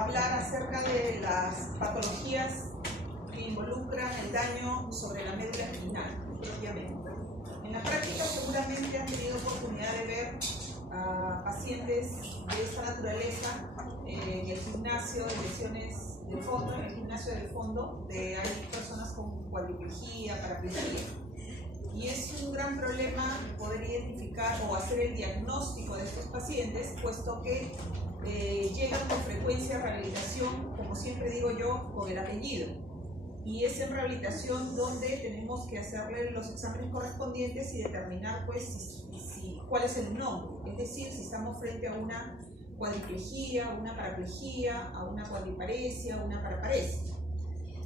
hablar acerca de las patologías que involucran el daño sobre la médula espinal, propiamente. En la práctica seguramente han tenido oportunidad de ver a pacientes de esta naturaleza en el gimnasio de lesiones del fondo, en el gimnasio del fondo, hay personas con cuadriplegia, paraplegia. Y es un gran problema poder identificar o hacer el diagnóstico de estos pacientes, puesto que llegan con frecuencia a rehabilitación, como siempre digo yo, con el apellido. Y es en rehabilitación donde tenemos que hacerle los exámenes correspondientes y determinar pues, cuál es el nombre. Es decir, si estamos frente a una cuadriplegia, una paraplegia, a una cuadriparesia, una paraparesia.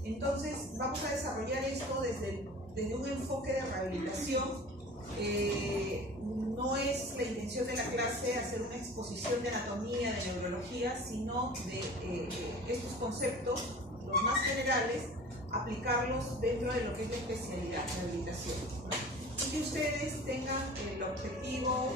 Entonces, vamos a desarrollar esto desde un enfoque de rehabilitación. No es la intención de la clase hacer una exposición de anatomía, de neurología, sino de estos conceptos, los más generales, aplicarlos dentro de lo que es la especialidad, la rehabilitación. Y que ustedes tengan el objetivo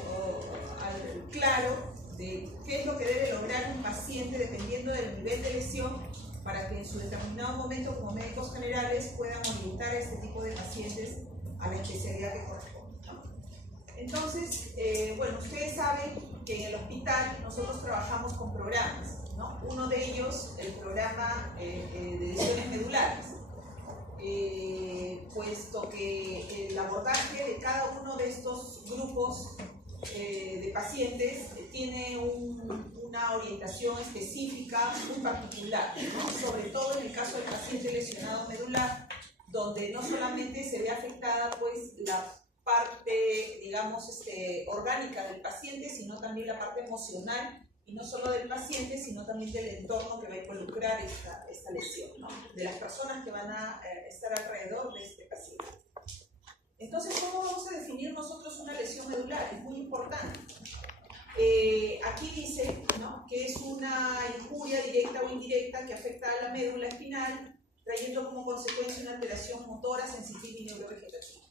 claro de qué es lo que debe lograr un paciente dependiendo del nivel de lesión, para que en su determinado momento como médicos generales puedan orientar a este tipo de pacientes a la especialidad que corresponde. Entonces, bueno, ustedes saben que en el hospital nosotros trabajamos con programas, ¿no? Uno de ellos, el programa de lesiones medulares, puesto que el abordaje de cada uno de estos grupos de pacientes tiene una orientación específica muy particular, ¿no? Sobre todo en el caso del paciente lesionado medular, donde no solamente se ve afectada pues la parte, digamos, orgánica del paciente, sino también la parte emocional, y no solo del paciente, sino también del entorno que va a involucrar esta lesión, ¿no? De las personas que van a estar alrededor de este paciente. Entonces, ¿cómo vamos a definir nosotros una lesión medular? Es muy importante. Aquí dice, ¿no?, que es una injuria directa o indirecta que afecta a la médula espinal, trayendo como consecuencia una alteración motora, sensitiva y neurovegetativa.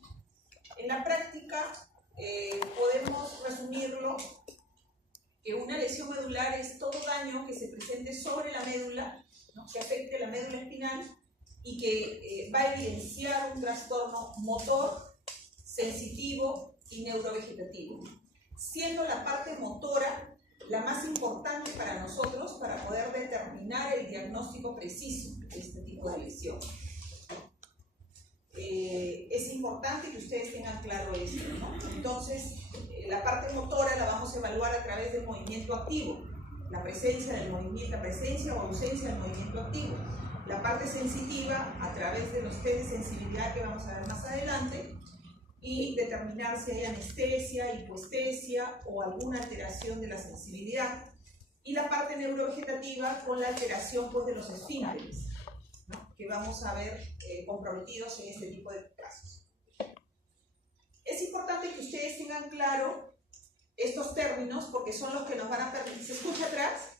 En la práctica, podemos resumirlo que una lesión medular es todo daño que se presente sobre la médula, ¿no?, que afecte a la médula espinal y que va a evidenciar un trastorno motor, sensitivo y neurovegetativo, siendo la parte motora la más importante para nosotros para poder determinar el diagnóstico preciso de este tipo de lesión. Es importante que ustedes tengan claro esto, ¿no? Entonces, la parte motora la vamos a evaluar a través del movimiento activo, la presencia del movimiento, la presencia o ausencia del movimiento activo. La parte sensitiva a través de los test de sensibilidad que vamos a ver más adelante, y determinar si hay anestesia, hipoestesia o alguna alteración de la sensibilidad. Y la parte neurovegetativa con la alteración pues, de los esfínteres, ¿no?, que vamos a ver comprometidos en este tipo de casos. Es importante que ustedes tengan claro estos términos porque son los que nos van a permitir, ¿se escucha atrás?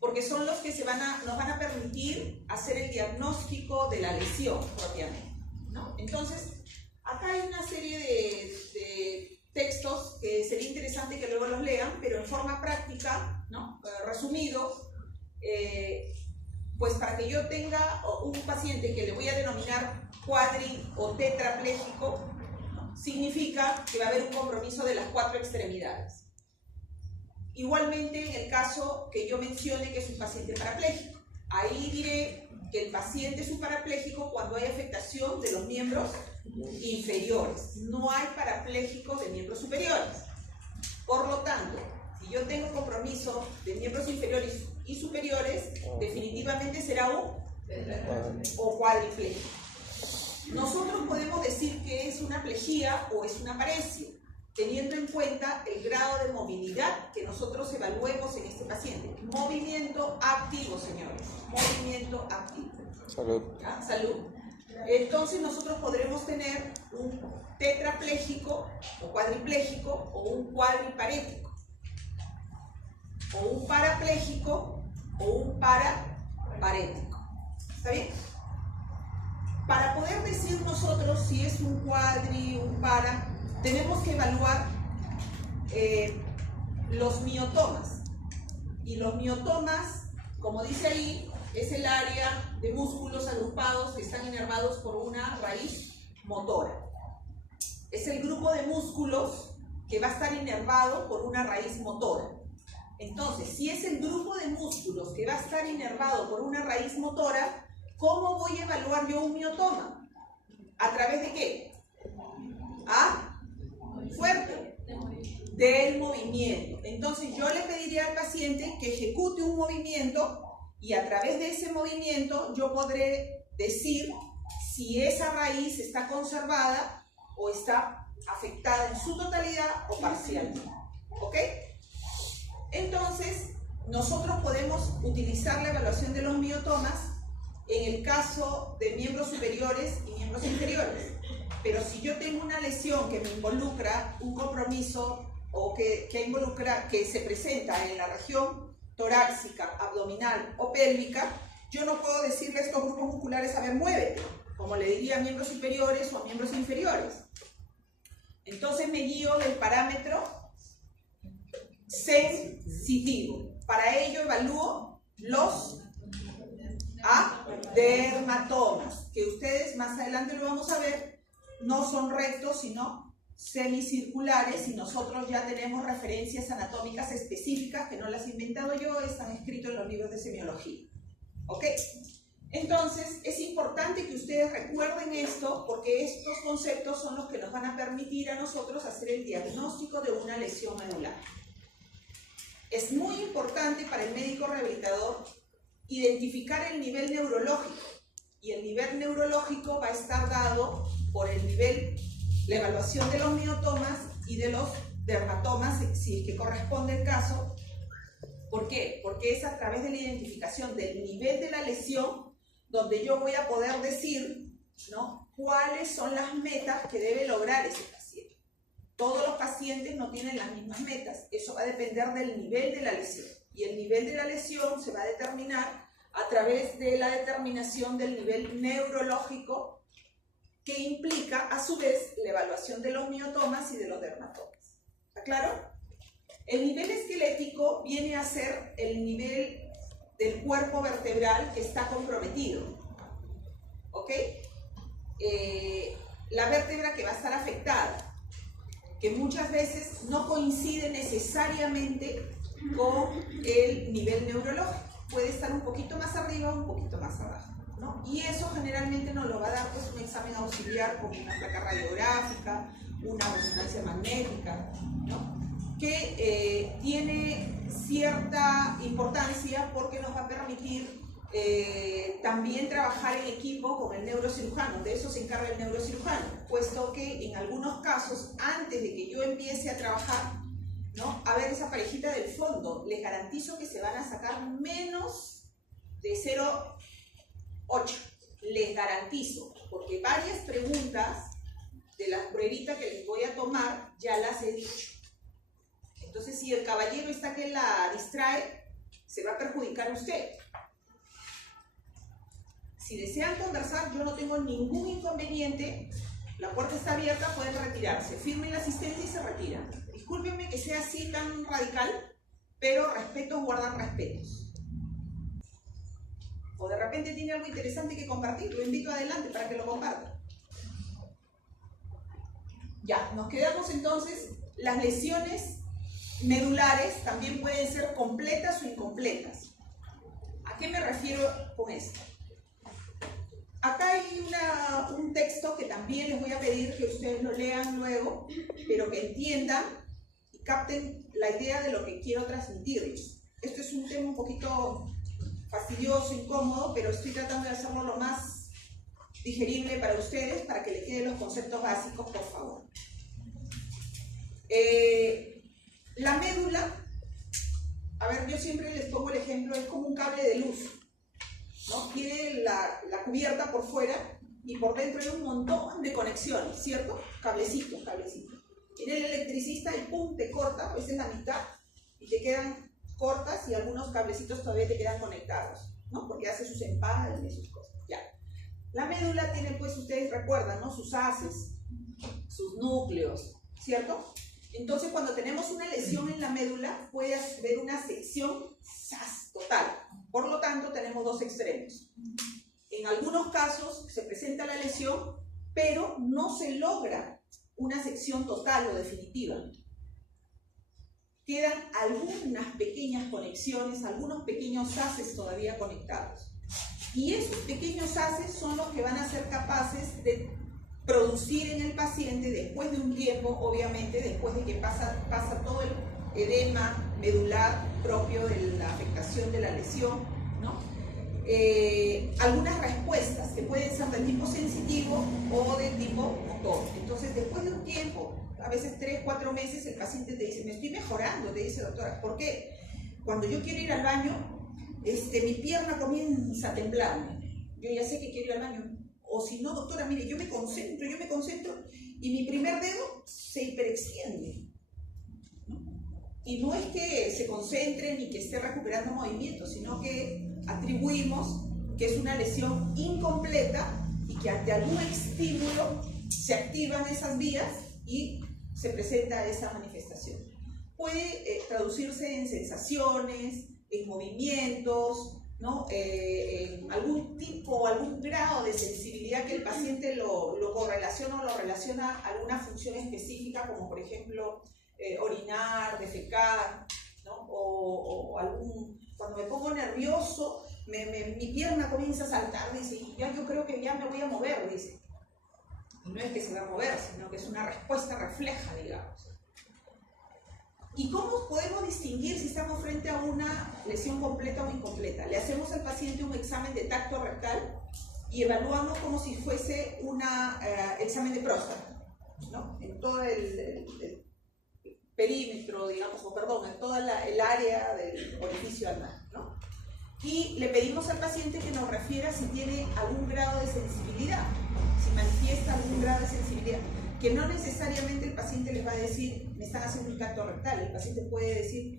Porque son los que nos van a permitir hacer el diagnóstico de la lesión propiamente, ¿no? Entonces, acá hay una serie de textos que sería interesante que luego los lean, pero en forma práctica, ¿no?, resumidos, pues para que yo tenga un paciente que le voy a denominar cuadri o tetrapléjico, ¿no?, significa que va a haber un compromiso de las 4 extremidades. Igualmente en el caso que yo mencione que es un paciente parapléjico, ahí diré que el paciente es un parapléjico cuando hay afectación de los miembros inferiores. No hay parapléjicos de miembros superiores. Por lo tanto, si yo tengo compromiso de miembros inferiores y superiores, definitivamente será o cuadripléjico. Nosotros podemos decir que es una plejía o es una paresia, teniendo en cuenta el grado de movilidad que nosotros evaluemos en este paciente. Movimiento activo, señores. Movimiento activo. Salud. ¿Ya? Salud. Entonces nosotros podremos tener un tetrapléjico o cuadripléjico o un cuadriparético, o un parapléjico o un paraparético. ¿Está bien? Para poder decir nosotros si es un cuadri, un para, tenemos que evaluar los miotomas. Y los miotomas, como dice ahí, es el área de músculos agrupados que están inervados por una raíz motora. Es el grupo de músculos que va a estar inervado por una raíz motora. Entonces, si es el grupo de músculos que va a estar inervado por una raíz motora, ¿cómo voy a evaluar yo un miotoma? ¿A través de qué? Fuerte. Del movimiento. Entonces, yo le pediría al paciente que ejecute un movimiento y a través de ese movimiento yo podré decir si esa raíz está conservada o está afectada en su totalidad o parcialmente. ¿Ok? Entonces, nosotros podemos utilizar la evaluación de los miotomas en el caso de miembros superiores y miembros inferiores. Pero si yo tengo una lesión que me involucra un compromiso o que se presenta en la región torácica, abdominal o pélvica, yo no puedo decirle a estos grupos musculares, a ver, muévete, como le diría a miembros superiores o a miembros inferiores. Entonces me guío del parámetro sensitivo. Para ello evalúo los dermatomas, que ustedes más adelante lo vamos a ver, no son rectos, sino semicirculares, y nosotros ya tenemos referencias anatómicas específicas que no las he inventado yo, están escritos en los libros de semiología. ¿Ok? Entonces, es importante que ustedes recuerden esto, porque estos conceptos son los que nos van a permitir a nosotros hacer el diagnóstico de una lesión medular. Es muy importante para el médico rehabilitador identificar el nivel neurológico, y el nivel neurológico va a estar dado por el nivel, la evaluación de los miotomas y de los dermatomas, si es que corresponde el caso. ¿Por qué? Porque es a través de la identificación del nivel de la lesión donde yo voy a poder decir, ¿no?, cuáles son las metas que debe lograr ese paciente. Todos los pacientes no tienen las mismas metas, eso va a depender del nivel de la lesión. Y el nivel de la lesión se va a determinar a través de la determinación del nivel neurológico, que implica a su vez la evaluación de los miotomas y de los dermatomas. ¿Está claro? El nivel esquelético viene a ser el nivel del cuerpo vertebral que está comprometido. ¿Ok? La vértebra que va a estar afectada, que muchas veces no coincide necesariamente con el nivel neurológico. Puede estar un poquito más arriba o un poquito más abajo, ¿no? Y eso generalmente nos lo va a dar pues, un examen auxiliar como una placa radiográfica, una resonancia magnética, ¿no?, que tiene cierta importancia porque nos va a permitir también trabajar en equipo con el neurocirujano. De eso se encarga el neurocirujano, puesto que en algunos casos, antes de que yo empiece a trabajar, ¿no?, a ver esa parejita del fondo, les garantizo que se van a sacar menos de 0,8. Les garantizo, porque varias preguntas de las pruebitas que les voy a tomar ya las he dicho. Entonces, si el caballero está que la distrae, se va a perjudicar a usted. Si desean conversar, yo no tengo ningún inconveniente. La puerta está abierta, pueden retirarse. Firmen la asistencia y se retiran. Discúlpenme que sea así tan radical, pero respetos guardan respetos. O de repente tiene algo interesante que compartir, lo invito adelante para que lo compartan. Ya, nos quedamos entonces. Las lesiones medulares también pueden ser completas o incompletas. ¿A qué me refiero con esto? Acá hay un texto que también les voy a pedir que ustedes lo lean luego, pero que entiendan y capten la idea de lo que quiero transmitirles. Esto es un tema un poquito fastidioso, incómodo, pero estoy tratando de hacerlo lo más digerible para ustedes, para que les queden los conceptos básicos, por favor. La médula, a ver, yo siempre les pongo el ejemplo, es como un cable de luz, ¿no? Tiene la cubierta por fuera y por dentro hay un montón de conexiones, ¿cierto? Cablecitos. Viene el electricista y pum, te corta, a veces la mitad, y te quedan cortas y algunos cablecitos todavía te quedan conectados, ¿no? Porque hace sus empalmes, sus cosas, ya. La médula tiene, pues, ustedes recuerdan, ¿no?, sus haces, sus núcleos, ¿cierto? Entonces, cuando tenemos una lesión en la médula, puede haber una sección tenemos dos extremos. En algunos casos se presenta la lesión, pero no se logra una sección total o definitiva. Quedan algunas pequeñas conexiones, algunos pequeños haces todavía conectados. Y esos pequeños haces son los que van a ser capaces de producir en el paciente, después de un tiempo, obviamente, después de que pasa todo el edema medular propio de la afectación de la lesión, ¿no? Algunas respuestas que pueden ser de tipo sensitivo o de tipo motor. Entonces, después de un tiempo, a veces 3, 4 meses, el paciente te dice, me estoy mejorando, te dice, doctora, ¿por qué? Cuando yo quiero ir al baño, mi pierna comienza a temblarme. Yo ya sé que quiero ir al baño. O si no, doctora, mire, yo me concentro y mi primer dedo se hiperextiende. Y no es que se concentre ni que esté recuperando movimientos, sino que atribuimos que es una lesión incompleta y que ante algún estímulo se activan esas vías y se presenta esa manifestación. Puede traducirse en sensaciones, en movimientos, ¿no? En algún tipo, algún grado de sensibilidad que el paciente lo correlaciona o lo relaciona a alguna función específica, como por ejemplo orinar, defecar, ¿no? O cuando me pongo nervioso, mi pierna comienza a saltar, dice, y ya yo creo que ya me voy a mover, dice. Y no es que se va a mover, sino que es una respuesta refleja, digamos. ¿Y cómo podemos distinguir si estamos frente a una lesión completa o incompleta? Le hacemos al paciente un examen de tacto rectal y evaluamos como si fuese un examen de próstata, ¿no? En todo el perímetro, digamos, en toda el área del orificio anal, ¿no? Y le pedimos al paciente que nos refiera si tiene algún grado de sensibilidad, si manifiesta algún grado de sensibilidad, que no necesariamente el paciente les va a decir, me están haciendo un tacto rectal. El paciente puede decir,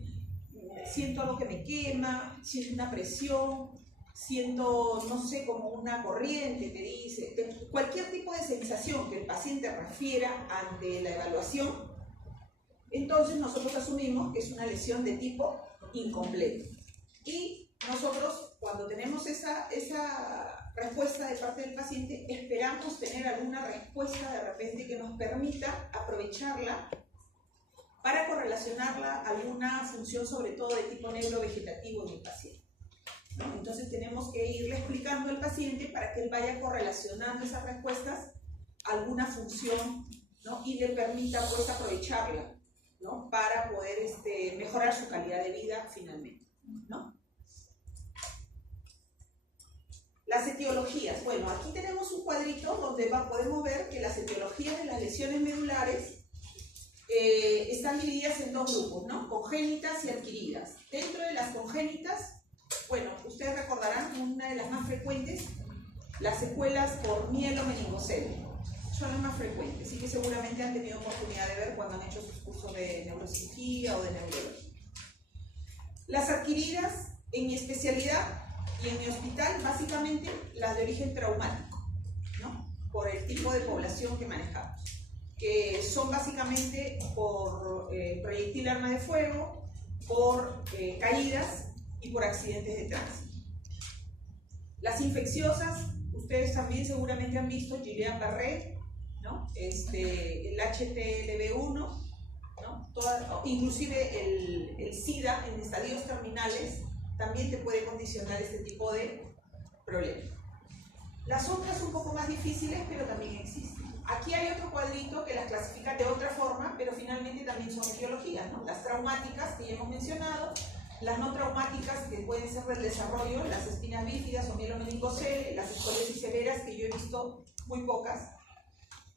siento algo que me quema, siento una presión, siento, no sé, como una corriente, me dice, cualquier tipo de sensación que el paciente refiera ante la evaluación. Entonces nosotros asumimos que es una lesión de tipo incompleto. Y nosotros, cuando tenemos esa respuesta de parte del paciente, esperamos tener alguna respuesta de repente que nos permita aprovecharla para correlacionarla a alguna función, sobre todo de tipo neurovegetativo en el paciente, ¿no? Entonces tenemos que irle explicando al paciente para que él vaya correlacionando esas respuestas a alguna función, ¿no? Y le permita pues aprovecharla, ¿no? Para poder mejorar su calidad de vida finalmente, ¿no? Las etiologías. Bueno, aquí tenemos un cuadrito donde podemos ver que las etiologías de las lesiones medulares están divididas en dos grupos, ¿no? Congénitas y adquiridas. Dentro de las congénitas, bueno, ustedes recordarán una de las más frecuentes, las secuelas por mielomeningocele. Son las más frecuentes y que seguramente han tenido oportunidad de ver cuando han hecho sus cursos de neurocirugía o de neurología. Las adquiridas, en mi especialidad y en mi hospital, básicamente las de origen traumático, ¿no? Por el tipo de población que manejamos, que son básicamente por proyectil arma de fuego, por caídas y por accidentes de tránsito. Las infecciosas, ustedes también seguramente han visto Guillain-Barré, ¿no? El HTLV1, ¿no? Inclusive el SIDA en estadios terminales también te puede condicionar este tipo de problemas. Las otras un poco más difíciles, pero también existen. Aquí hay otro cuadrito que las clasifica de otra forma, pero finalmente también son etiologías, ¿no? Las traumáticas que ya hemos mencionado, las no traumáticas que pueden ser del desarrollo, las espinas bífidas o mielomeningocele, las escoliosis severas que yo he visto muy pocas,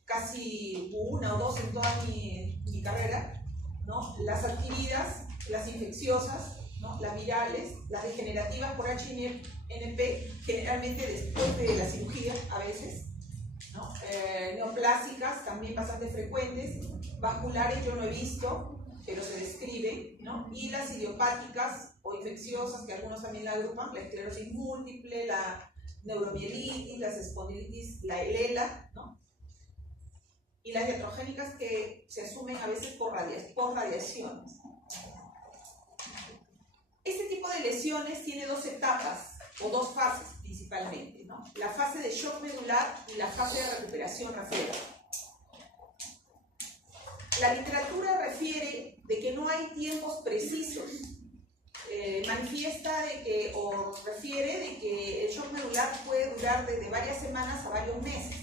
casi una o dos en toda mi carrera, ¿no? Las adquiridas, las infecciosas, ¿no? Las virales, las degenerativas por HNP, generalmente después de la cirugía a veces, ¿no? Neoplásicas también bastante frecuentes, vasculares yo no he visto, pero se describen, ¿no? Y las idiopáticas o infecciosas, que algunos también la agrupan, la esclerosis múltiple, la neuromielitis, las espondilitis, la ELELA, ¿no? Y las iatrogénicas que se asumen a veces por radiaciones. Este tipo de lesiones tiene dos etapas o dos fases principalmente, ¿no? La fase de shock medular y la fase de recuperación refleja. La literatura refiere de que no hay tiempos precisos. Manifiesta de que, o refiere de que el shock medular puede durar desde varias semanas a varios meses.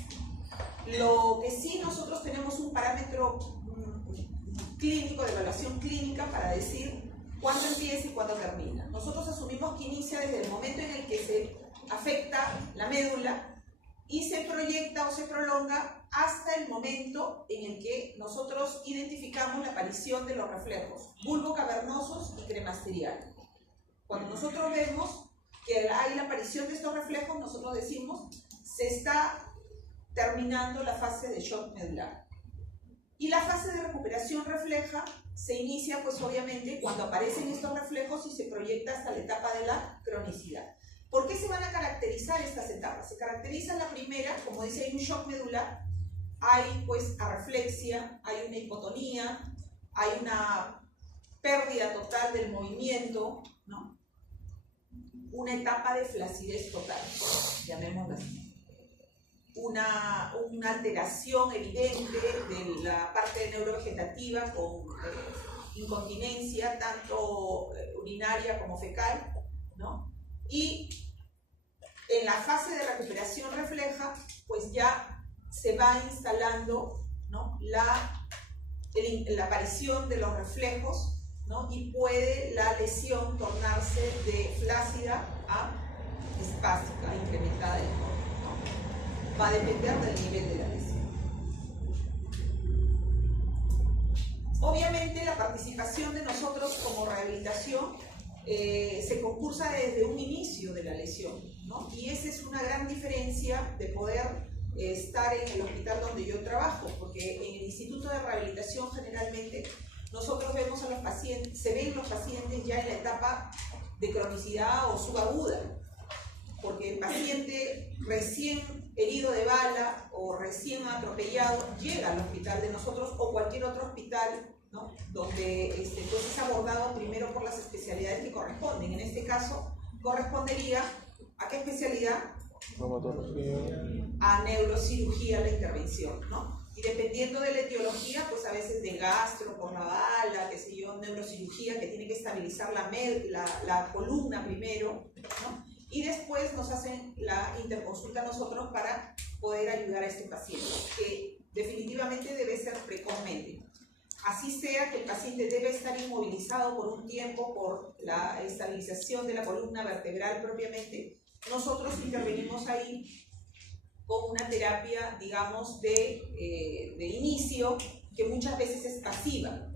Lo que sí nosotros tenemos un parámetro clínico, de evaluación clínica, para decir cuándo empieza y cuándo termina. Nosotros asumimos que inicia desde el momento en el que se afecta la médula y se proyecta o se prolonga hasta el momento en el que nosotros identificamos la aparición de los reflejos bulbocavernosos y cremasteriales. Cuando nosotros vemos que hay la aparición de estos reflejos, nosotros decimos se está terminando la fase de shock medular. Y la fase de recuperación refleja se inicia, pues obviamente, cuando aparecen estos reflejos y se proyecta hasta la etapa de la cronicidad. ¿Por qué se van a caracterizar estas etapas? Se caracteriza la primera, como dice, hay un shock medular, hay pues arreflexia, hay una hipotonía, hay una pérdida total del movimiento, ¿no? Una etapa de flacidez total, llamémoslo así. Una alteración evidente de la parte neurovegetativa con incontinencia, tanto urinaria como fecal, ¿no? Y en la fase de recuperación refleja, pues ya se va instalando, ¿no?, la aparición de los reflejos, ¿no? Y puede la lesión tornarse de flácida a espástica, incrementada del cono, ¿no? Va a depender del nivel de la lesión. Obviamente la participación de nosotros como rehabilitación se concursa desde un inicio de la lesión, ¿no? Y esa es una gran diferencia de poder estar en el hospital donde yo trabajo, porque en el Instituto de Rehabilitación generalmente nosotros vemos a los pacientes, se ven los pacientes ya en la etapa de cronicidad o subaguda, porque el paciente recién herido de bala o recién atropellado llega al hospital de nosotros o cualquier otro hospital, ¿no?, donde pues es abordado primero por las especialidades que corresponden. En este caso correspondería ¿a qué especialidad? A neurocirugía la intervención, ¿no? Y dependiendo de la etiología, pues a veces de gastro, por la bala, qué sé yo, neurocirugía que tiene que estabilizar la columna primero, ¿no? Y después nos hacen la interconsulta a nosotros para poder ayudar a este paciente, que definitivamente debe ser precozmente. Así sea que el paciente debe estar inmovilizado por un tiempo por la estabilización de la columna vertebral propiamente, nosotros intervenimos ahí con una terapia, digamos, de inicio, que muchas veces es pasiva,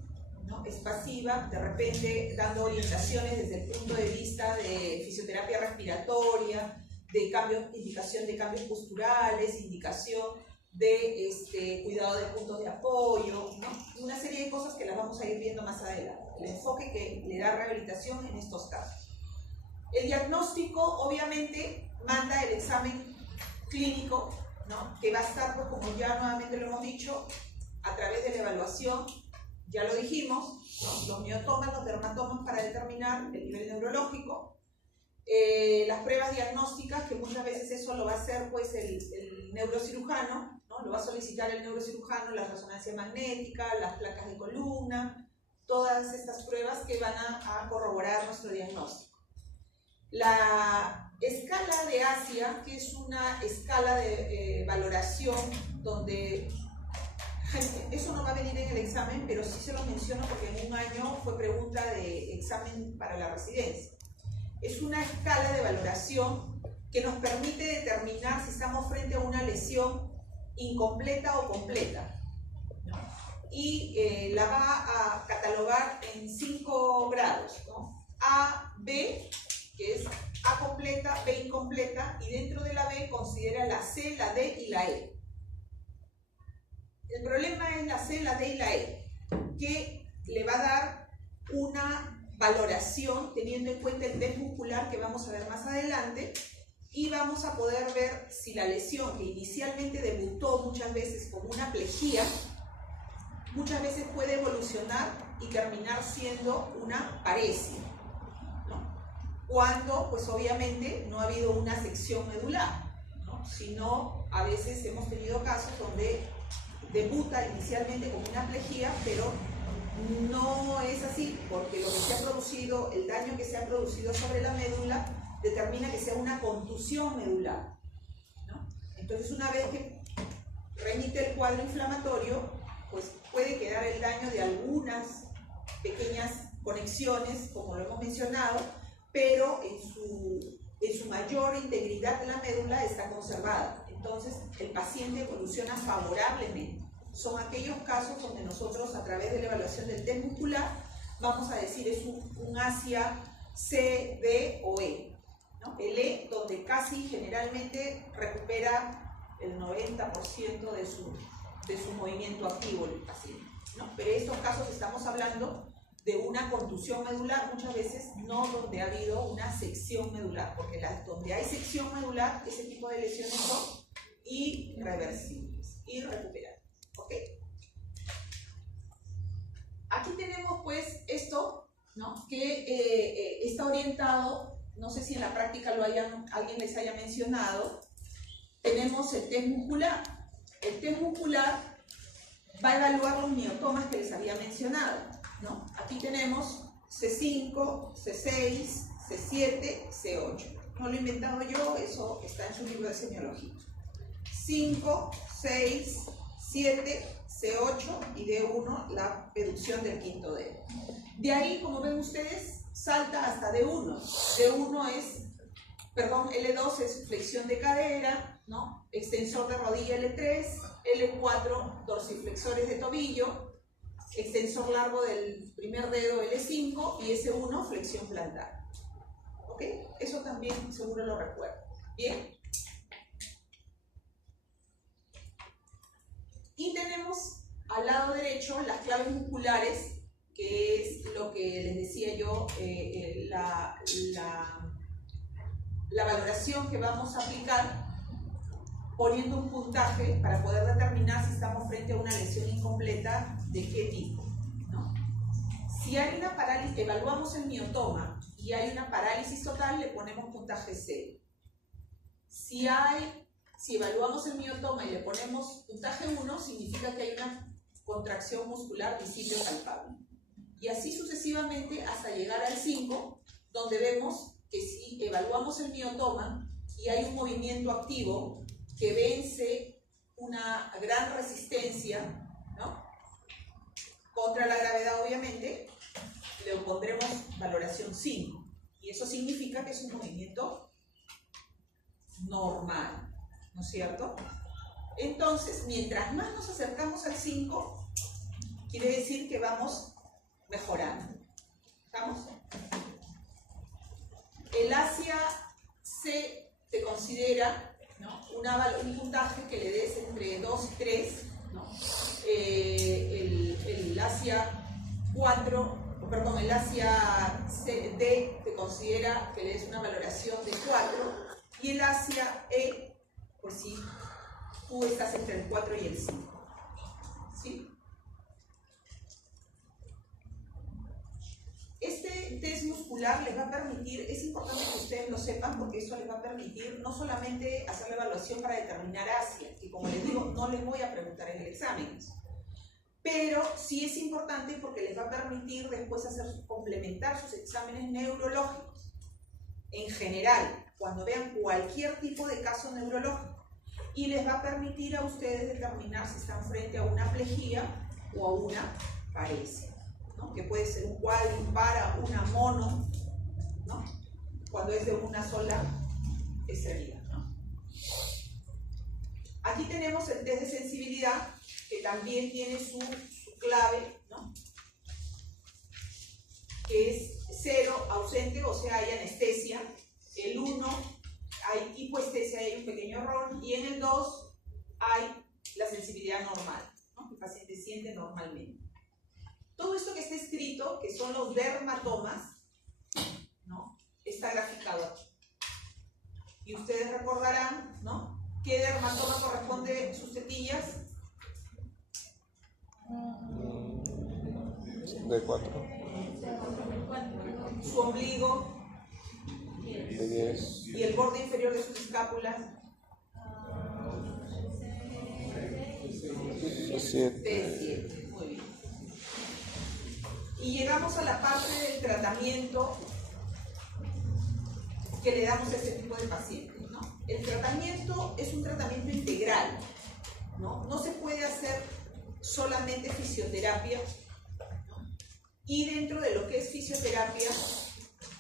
¿no? Es pasiva, de repente dando orientaciones desde el punto de vista de fisioterapia respiratoria, de indicación de cambios posturales, indicación de cuidado de puntos de apoyo, ¿no? Una serie de cosas que las vamos a ir viendo más adelante. El enfoque que le da rehabilitación en estos casos. El diagnóstico, obviamente, manda el examen clínico, ¿no?, que va a estar, pues, como ya nuevamente lo hemos dicho, a través de la evaluación, ya lo dijimos, ¿no?, los miotomas, los dermatomas para determinar el nivel neurológico, las pruebas diagnósticas, que muchas veces eso lo va a hacer pues el neurocirujano, ¿no?, lo va a solicitar el neurocirujano, la resonancia magnética, las placas de columna, todas estas pruebas que van a corroborar nuestro diagnóstico. La escala de Asia, que es una escala de valoración donde, eso no va a venir en el examen, pero sí se lo menciono porque en un año fue pregunta de examen para la residencia. Es una escala de valoración que nos permite determinar si estamos frente a una lesión incompleta o completa, ¿no? Y la va a catalogar en 5 grados, ¿no? A, B, que es A completa, B incompleta, y dentro de la B considera la C, la D y la E. El problema es la C, la D y la E, que le va a dar una valoración teniendo en cuenta el test muscular que vamos a ver más adelante, y vamos a poder ver si la lesión, que inicialmente debutó muchas veces como una plejía, muchas veces puede evolucionar y terminar siendo una paresia, ¿no? cuando pues obviamente no ha habido una sección medular, ¿no? Sino a veces hemos tenido casos donde debuta inicialmente como una aplejía, pero no es así, porque lo que se ha producido, el daño que se ha producido sobre la médula determina que sea una contusión medular, ¿no? Entonces, una vez que remite el cuadro inflamatorio, pues puede quedar el daño de algunas pequeñas conexiones, como lo hemos mencionado, pero en su mayor integridad la médula está conservada. Entonces, el paciente evoluciona favorablemente. Son aquellos casos donde nosotros, a través de la evaluación del test muscular, vamos a decir es un Asia C, D o E, ¿no? El E, donde casi generalmente recupera el 90% de su movimiento activo el paciente, ¿no? Pero en estos casos estamos hablando de una contusión medular, muchas veces no donde ha habido una sección medular, porque donde hay sección medular, ese tipo de lesiones son irreversibles, irrecuperables. ¿Ok? Aquí tenemos pues esto, ¿no? Que está orientado, no sé si en la práctica alguien les haya mencionado. Tenemos el test muscular. El test muscular va a evaluar los miotomas que les había mencionado, ¿no? Aquí tenemos C5, C6, C7, C8. No lo he inventado yo, eso está en su libro de semiología. 5, 6, 7, C8 y D1 la reducción del quinto dedo. De ahí, como ven ustedes, salta hasta D1. D1 es, perdón, L2 es flexión de cadera, ¿no? Extensor de rodilla L3, L4 dorsiflexores de tobillo, extensor largo del primer dedo L5 y S1 flexión plantar. ¿Ok? Eso también seguro lo recuerdo. ¿Bien? Y tenemos al lado derecho las claves musculares, que es lo que les decía yo, la valoración que vamos a aplicar poniendo un puntaje para poder determinar si estamos frente a una lesión incompleta de qué tipo, ¿no? Si hay una parálisis, evaluamos el miotoma y hay una parálisis total, le ponemos puntaje 0. Si evaluamos el miotoma y le ponemos puntaje 1, significa que hay una contracción muscular visible o palpable. Y así sucesivamente hasta llegar al 5, donde vemos que si evaluamos el miotoma y hay un movimiento activo que vence una gran resistencia, ¿no? Contra la gravedad, obviamente, le pondremos valoración 5. Y eso significa que es un movimiento normal, ¿no es cierto? Entonces, mientras más nos acercamos al 5, quiere decir que vamos mejorando. ¿Estamos? El Asia C te considera, ¿no? Un puntaje que le des entre 2 y 3, ¿no? El Asia 4, perdón, el Asia D te considera que le des una valoración de 4, y el Asia E, pues sí, tú estás entre el 4 y el 5. ¿Sí? Este test muscular les va a permitir, es importante que ustedes lo sepan, porque eso les va a permitir no solamente hacer la evaluación para determinar Asia, que como les digo, no les voy a preguntar en el examen, pero sí es importante porque les va a permitir después complementar sus exámenes neurológicos. En general, cuando vean cualquier tipo de caso neurológico, y les va a permitir a ustedes determinar si están frente a una aplejía o a una paresia, ¿no? Que puede ser un cuadro, un para, una mono, ¿no? Cuando es de una sola extremidad, ¿no? Aquí tenemos el test de sensibilidad, que también tiene su clave, ¿no? Que es 0, ausente, o sea, hay anestesia. El 1, hay hipoestesia, hay un pequeño error. Y en el 2, hay la sensibilidad normal, ¿no? El paciente siente normalmente. Todo esto que está escrito, que son los dermatomas, ¿no? Está graficado aquí. Y ustedes recordarán, ¿no? ¿Qué dermatoma corresponde en sus tetillas? D4. Su ombligo. 10. Y el borde inferior de sus escápulas. 7. Muy bien. Y llegamos a la parte del tratamiento que le damos a este tipo de pacientes, ¿no? El tratamiento es un tratamiento integral, ¿no? No se puede hacer solamente fisioterapia, ¿no? Y dentro de lo que es fisioterapia,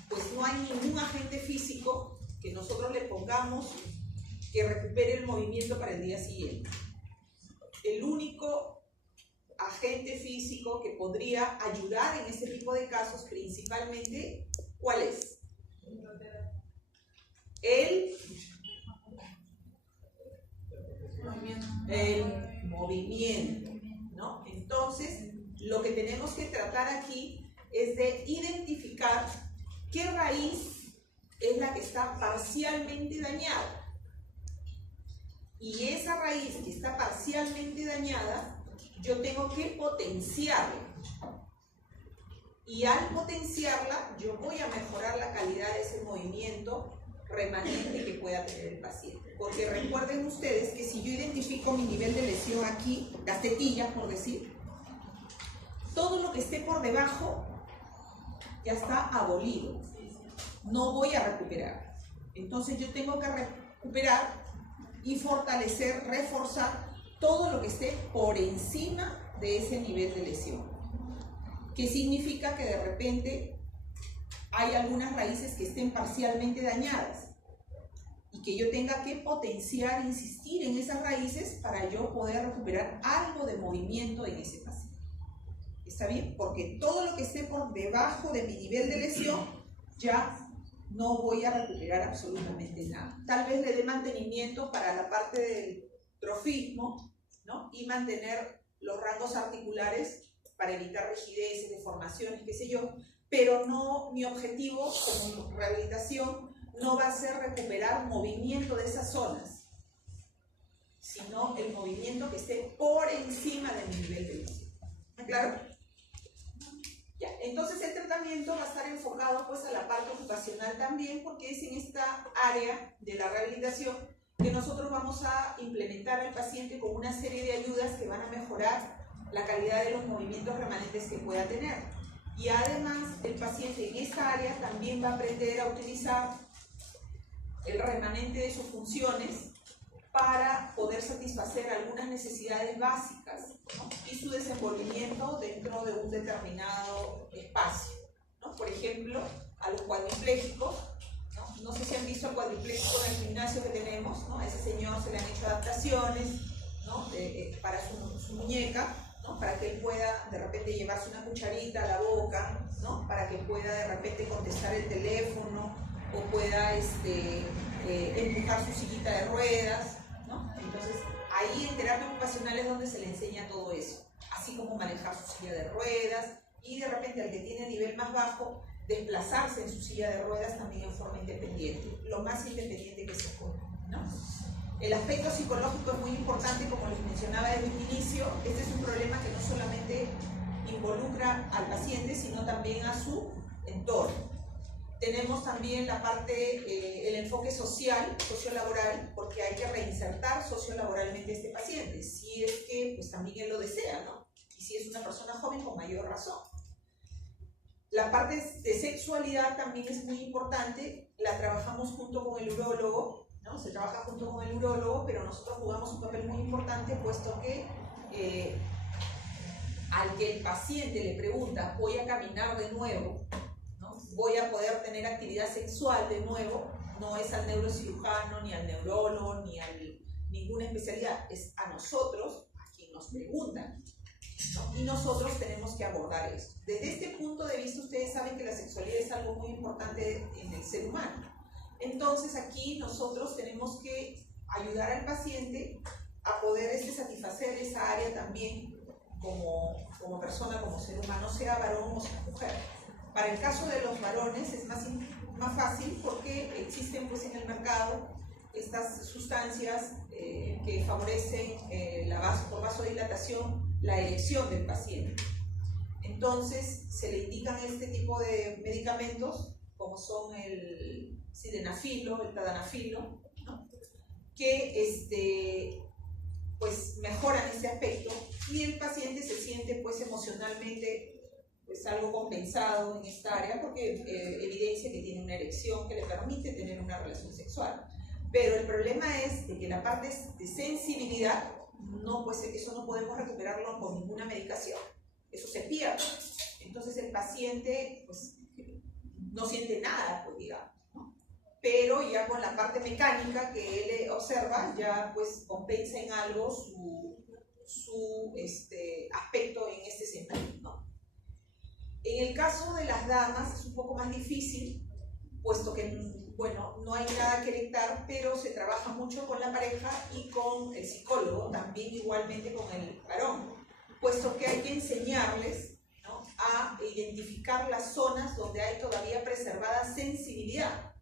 pues no hay ningún agente físico que nosotros le pongamos que recupere el movimiento para el día siguiente. El único agente físico que podría ayudar en este tipo de casos principalmente, ¿cuál es? El movimiento, ¿no? Entonces, lo que tenemos que tratar aquí es de identificar qué raíz es la que está parcialmente dañada. Y esa raíz que está parcialmente dañada, yo tengo que potenciarla. Y al potenciarla, yo voy a mejorar la calidad de ese movimiento remanente que pueda tener el paciente. Porque recuerden ustedes que si yo identifico mi nivel de lesión aquí, las tetillas por decir, todo lo que esté por debajo ya está abolido. No voy a recuperar. Entonces yo tengo que recuperar y fortalecer, reforzar todo lo que esté por encima de ese nivel de lesión. ¿Qué significa? Que de repente hay algunas raíces que estén parcialmente dañadas y que yo tenga que potenciar, insistir en esas raíces para yo poder recuperar algo de movimiento en ese paciente. ¿Está bien? Porque todo lo que esté por debajo de mi nivel de lesión ya no voy a recuperar absolutamente nada. Tal vez le dé mantenimiento para la parte del trofismo, ¿no? Y mantener los rangos articulares para evitar rigideces, deformaciones, qué sé yo, pero no, mi objetivo como rehabilitación no va a ser recuperar movimiento de esas zonas, sino el movimiento que esté por encima de mi nivel de lesión. ¿Claro? Ya, entonces el tratamiento va a estar enfocado pues a la parte ocupacional también, porque es en esta área de la rehabilitación que nosotros vamos a implementar al paciente con una serie de ayudas que van a mejorar la calidad de los movimientos remanentes que pueda tener. Y además el paciente en esta área también va a aprender a utilizar el remanente de sus funciones para poder satisfacer algunas necesidades básicas, ¿no? Y su desenvolvimiento dentro de un determinado espacio, ¿no? Por ejemplo, a los cuadriplégicos, no sé si han visto el cuadripléjico en el gimnasio que tenemos, ¿no? A ese señor se le han hecho adaptaciones, ¿no? Para su muñeca, ¿no? Para que él pueda de repente llevarse una cucharita a la boca, ¿no? Para que pueda de repente contestar el teléfono o pueda empujar su sillita de ruedas, ¿no? Entonces, ahí en terapia ocupacional es donde se le enseña todo eso, así como manejar su silla de ruedas y de repente al que tiene nivel más bajo, desplazarse en su silla de ruedas también en forma independiente, lo más independiente que se pueda, ¿no? El aspecto psicológico es muy importante, como les mencionaba desde un inicio. Este es un problema que no solamente involucra al paciente, sino también a su entorno. Tenemos también la parte, el enfoque social, sociolaboral, porque hay que reinsertar sociolaboralmente a este paciente, si es que pues, también él lo desea, ¿no? Y si es una persona joven, con mayor razón. La parte de sexualidad también es muy importante, la trabajamos junto con el urólogo, ¿no? Se trabaja junto con el urólogo, pero nosotros jugamos un papel muy importante, puesto que al que el paciente le pregunta, voy a caminar de nuevo, ¿no? Voy a poder tener actividad sexual de nuevo, no es al neurocirujano, ni al neurólogo, ni a ninguna especialidad, es a nosotros, a quien nos preguntan, ¿no? Y nosotros tenemos que abordar eso. Desde este punto de vista, ustedes saben que la sexualidad es algo muy importante en el ser humano. Entonces aquí nosotros tenemos que ayudar al paciente a poder satisfacer esa área también como persona, como ser humano, sea varón o sea mujer. Para el caso de los varones es más fácil porque existen pues en el mercado estas sustancias que favorecen por vasodilatación la erección del paciente. Entonces se le indican este tipo de medicamentos como son el sildenafil sildenafilo, el tadalafilo, ¿no? Que pues mejoran ese aspecto y el paciente se siente pues emocionalmente pues algo compensado en esta área porque evidencia que tiene una erección que le permite tener una relación sexual. Pero el problema es de que la parte de sensibilidad, no, pues eso no podemos recuperarlo con ninguna medicación, eso se pierde. Entonces el paciente pues no siente nada, pues digamos, ¿no? Pero ya con la parte mecánica que él observa, ya pues compensa en algo su aspecto en este sentido, ¿no? En el caso de las damas es un poco más difícil, puesto que, bueno, no hay nada que erectar, pero se trabaja mucho con la pareja y con el psicólogo, también igualmente con el varón, puesto que hay que enseñarles, ¿no?, a identificar las zonas donde hay todavía preservada sensibilidad.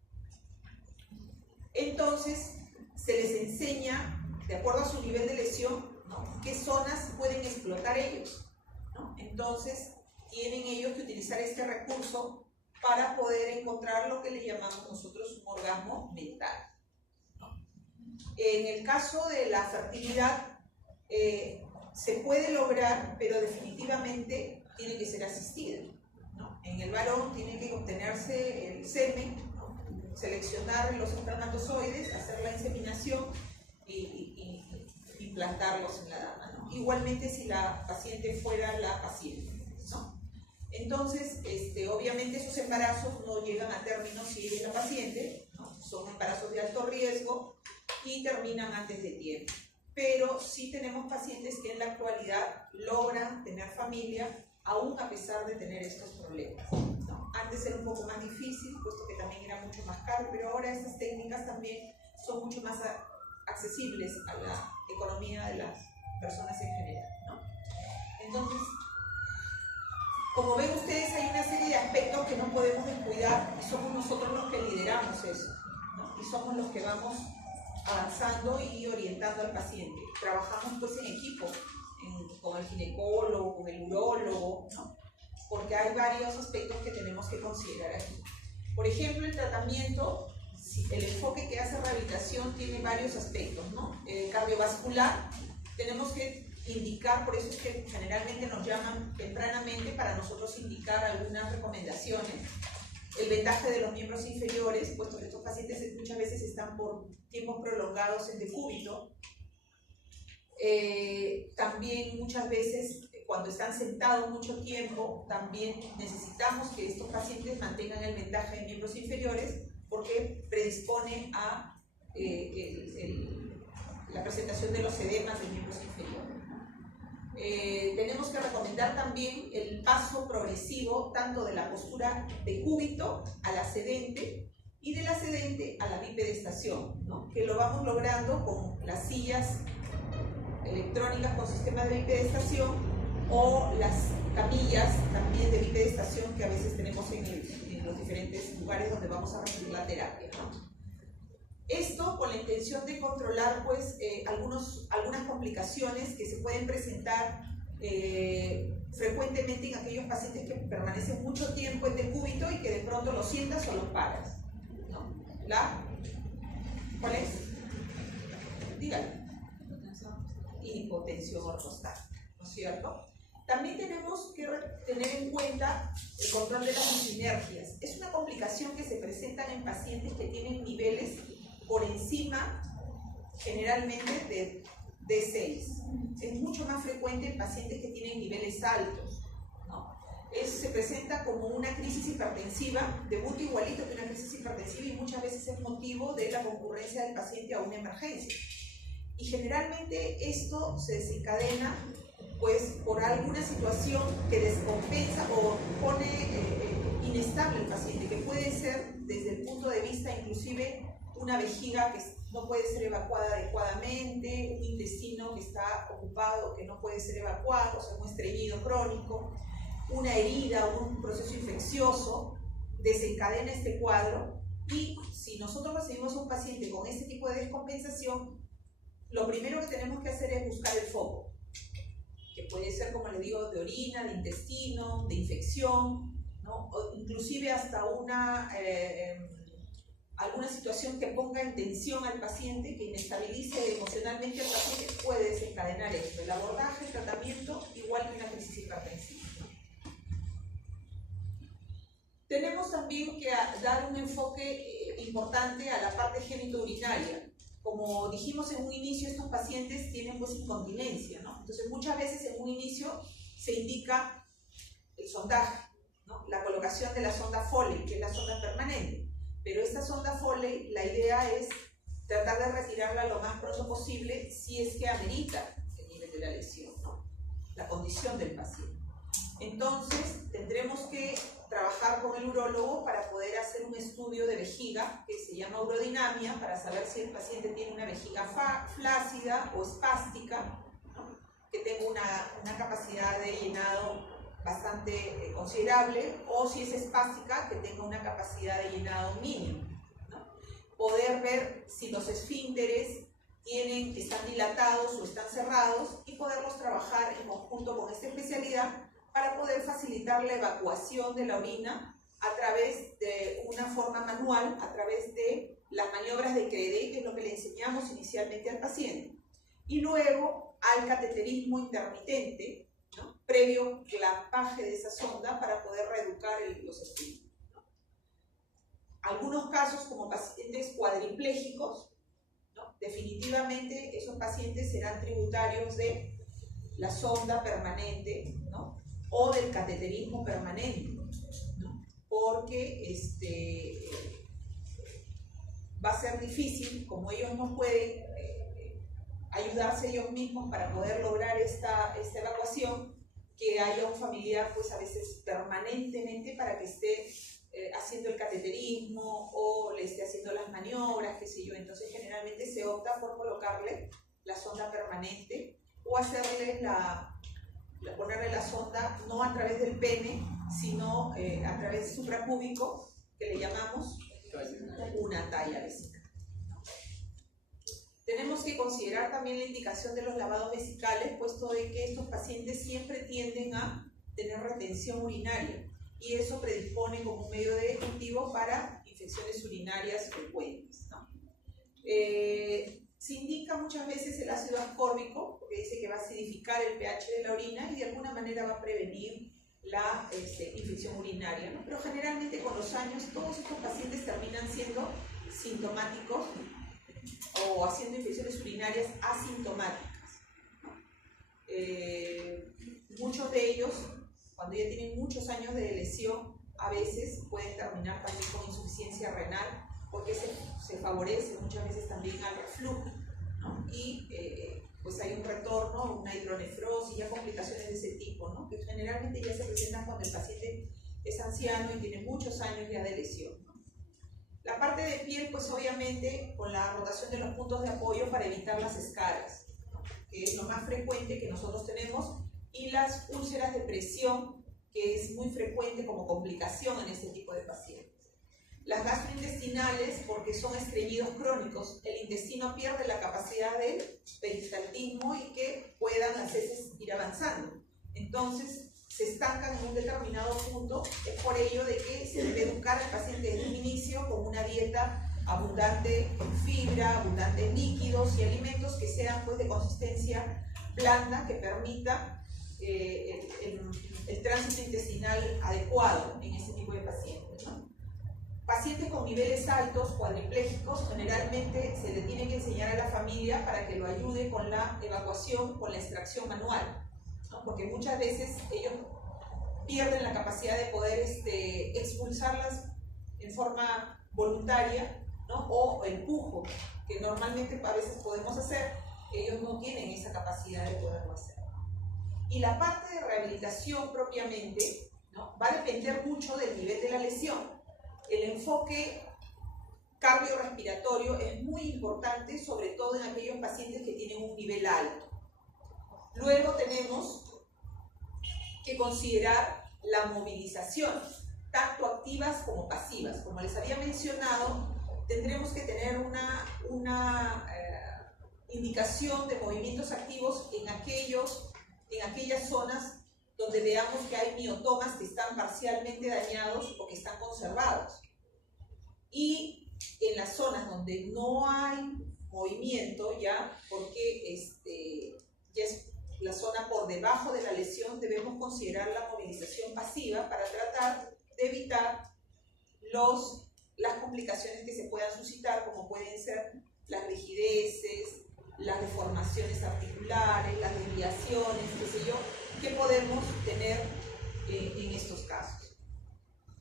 Entonces, se les enseña, de acuerdo a su nivel de lesión, ¿no?, qué zonas pueden explotar ellos, ¿no? Entonces, tienen ellos que utilizar este recurso para poder encontrar lo que le llamamos nosotros un orgasmo mental, ¿no? En el caso de la fertilidad, se puede lograr, pero definitivamente tiene que ser asistida, ¿no? En el varón tiene que obtenerse el semen, ¿no?, seleccionar los espermatozoides, hacer la inseminación y implantarlos en la dama, ¿no? Igualmente si la paciente fuera la paciente, ¿no? Entonces, obviamente esos embarazos no llegan a término si es la paciente, ¿no? Son embarazos de alto riesgo y terminan antes de tiempo. Pero sí tenemos pacientes que en la actualidad logran tener familia aún a pesar de tener estos problemas, ¿no? Antes era un poco más difícil, puesto que también era mucho más caro, pero ahora estas técnicas también son mucho más accesibles a la economía de las personas en general, ¿no? Entonces, como ven ustedes, hay una serie de aspectos que no podemos descuidar y somos nosotros los que lideramos eso, ¿no? Y somos los que vamos avanzando y orientando al paciente. Trabajamos pues en equipo, con el ginecólogo, con el urólogo, ¿no?, porque hay varios aspectos que tenemos que considerar aquí. Por ejemplo, el tratamiento, el enfoque que hace rehabilitación tiene varios aspectos, ¿no? Cardiovascular, tenemos que indicar, por eso es que generalmente nos llaman tempranamente para nosotros indicar algunas recomendaciones. El vendaje de los miembros inferiores, puesto que estos pacientes muchas veces están por tiempos prolongados en decúbito. También muchas veces cuando están sentados mucho tiempo, también necesitamos que estos pacientes mantengan el vendaje de miembros inferiores porque predispone a la presentación de los edemas de miembros inferiores. Tenemos que recomendar también el paso progresivo tanto de la postura de cúbito a la sedente y de la sedente a la bipedestación, ¿no?, que lo vamos logrando con las sillas electrónicas con sistema de bipedestación o las camillas también de bipedestación que a veces tenemos en los diferentes lugares donde vamos a recibir la terapia, ¿no? Esto con la intención de controlar pues algunas complicaciones que se pueden presentar frecuentemente en aquellos pacientes que permanecen mucho tiempo en decúbito y que de pronto los sientas o los paras, ¿no? ¿Cuál es? Dígale. Hipotensión ortostática, ¿no es cierto? También tenemos que tener en cuenta el control de las sinergias. Es una complicación que se presenta en pacientes que tienen niveles por encima generalmente de D6. Es mucho más frecuente en pacientes que tienen niveles altos, ¿no? Se presenta como una crisis hipertensiva, debuta igualito que una crisis hipertensiva y muchas veces es motivo de la concurrencia del paciente a una emergencia. Y generalmente esto se desencadena pues por alguna situación que descompensa o pone inestable al paciente, que puede ser desde el punto de vista inclusive una vejiga que no puede ser evacuada adecuadamente, un intestino que está ocupado, que no puede ser evacuado, o sea, un estreñido crónico, una herida, un proceso infeccioso, desencadena este cuadro. Y si nosotros recibimos a un paciente con este tipo de descompensación, lo primero que tenemos que hacer es buscar el foco, que puede ser, como le digo, de orina, de intestino, de infección, ¿no? O inclusive hasta una alguna situación que ponga en tensión al paciente, que inestabilice emocionalmente al paciente, puede desencadenar esto. El abordaje, el tratamiento, igual que una crisis hipertensiva. Tenemos también que dar un enfoque importante a la parte genitourinaria. Como dijimos en un inicio, estos pacientes tienen pues incontinencia, ¿no? Entonces muchas veces en un inicio se indica el sondaje, ¿no? La colocación de la sonda Foley, que es la sonda permanente. Pero esta sonda Foley, la idea es tratar de retirarla lo más pronto posible si es que amerita el nivel de la lesión, ¿no? La condición del paciente. Entonces tendremos que trabajar con el urólogo para poder hacer un estudio de vejiga que se llama urodinamia, para saber si el paciente tiene una vejiga flácida o espástica, ¿no? Que tenga una capacidad de llenado bastante considerable, o si es espástica, que tenga una capacidad de llenado mínimo, ¿no? Poder ver si los esfínteres están dilatados o están cerrados y poderlos trabajar en conjunto con esta especialidad para poder facilitar la evacuación de la orina a través de una forma manual, a través de las maniobras de Credé, que es lo que le enseñamos inicialmente al paciente, y luego al cateterismo intermitente, ¿no? Previo clampaje de esa sonda para poder reeducar los esfínteres, ¿no? Algunos casos, como pacientes cuadriplégicos, ¿no? Definitivamente esos pacientes serán tributarios de la sonda permanente, ¿no? O del cateterismo permanente, ¿no? Porque va a ser difícil, como ellos no pueden ayudarse ellos mismos para poder lograr esta evacuación, que haya un familiar pues a veces permanentemente para que esté haciendo el cateterismo o le esté haciendo las maniobras, qué sé yo. Entonces generalmente se opta por colocarle la sonda permanente o hacerle ponerle la sonda no a través del pene, sino a través suprapúbico, que le llamamos una talla vesical. Tenemos que considerar también la indicación de los lavados vesicales, puesto de que estos pacientes siempre tienden a tener retención urinaria y eso predispone como un medio de cultivo para infecciones urinarias frecuentes, ¿no? Se indica muchas veces el ácido ascórbico, porque dice que va a acidificar el pH de la orina y de alguna manera va a prevenir la infección urinaria, ¿no? Pero generalmente con los años todos estos pacientes terminan siendo sintomáticos o haciendo infecciones urinarias asintomáticas, ¿no? Muchos de ellos, cuando ya tienen muchos años de lesión, a veces pueden terminar también con insuficiencia renal, porque se favorece muchas veces también al reflujo, ¿no? Y pues hay un retorno, una hidronefrosis, ya complicaciones de ese tipo, ¿no? Que generalmente ya se presentan cuando el paciente es anciano y tiene muchos años ya de lesión, ¿no? La parte de piel, pues obviamente con la rotación de los puntos de apoyo para evitar las escaras, ¿no? Que es lo más frecuente que nosotros tenemos, y las úlceras de presión, que es muy frecuente como complicación en este tipo de pacientes. Las gastrointestinales, porque son estreñidos crónicos, el intestino pierde la capacidad del peristaltismo y que puedan las heces ir avanzando. Entonces, se estancan en un determinado punto. Es por ello de que se debe educar al paciente desde un inicio con una dieta abundante en fibra, abundante en líquidos y alimentos que sean pues de consistencia blanda, que permita el tránsito intestinal adecuado en este tipo de pacientes, ¿no? Pacientes con niveles altos, cuadriplégicos, generalmente se le tiene que enseñar a la familia para que lo ayude con la evacuación, con la extracción manual, ¿no? Porque muchas veces ellos pierden la capacidad de poder expulsarlas en forma voluntaria, ¿no? O empujo, que normalmente a veces podemos hacer, ellos no tienen esa capacidad de poderlo hacer. Y la parte de rehabilitación propiamente, ¿no? Va a depender mucho del nivel de la lesión. El enfoque cardiorrespiratorio es muy importante, sobre todo en aquellos pacientes que tienen un nivel alto. Luego tenemos que considerar la movilización, tanto activas como pasivas. Como les había mencionado, tendremos que tener una indicación de movimientos activos en aquellas zonas donde veamos que hay miotomas que están parcialmente dañados o que están conservados. Y en las zonas donde no hay movimiento, ya, porque ya es la zona por debajo de la lesión, debemos considerar la movilización pasiva para tratar de evitar las complicaciones que se puedan suscitar, como pueden ser las rigideces, las deformaciones articulares, las desviaciones, qué sé yo, que podemos tener en estos casos.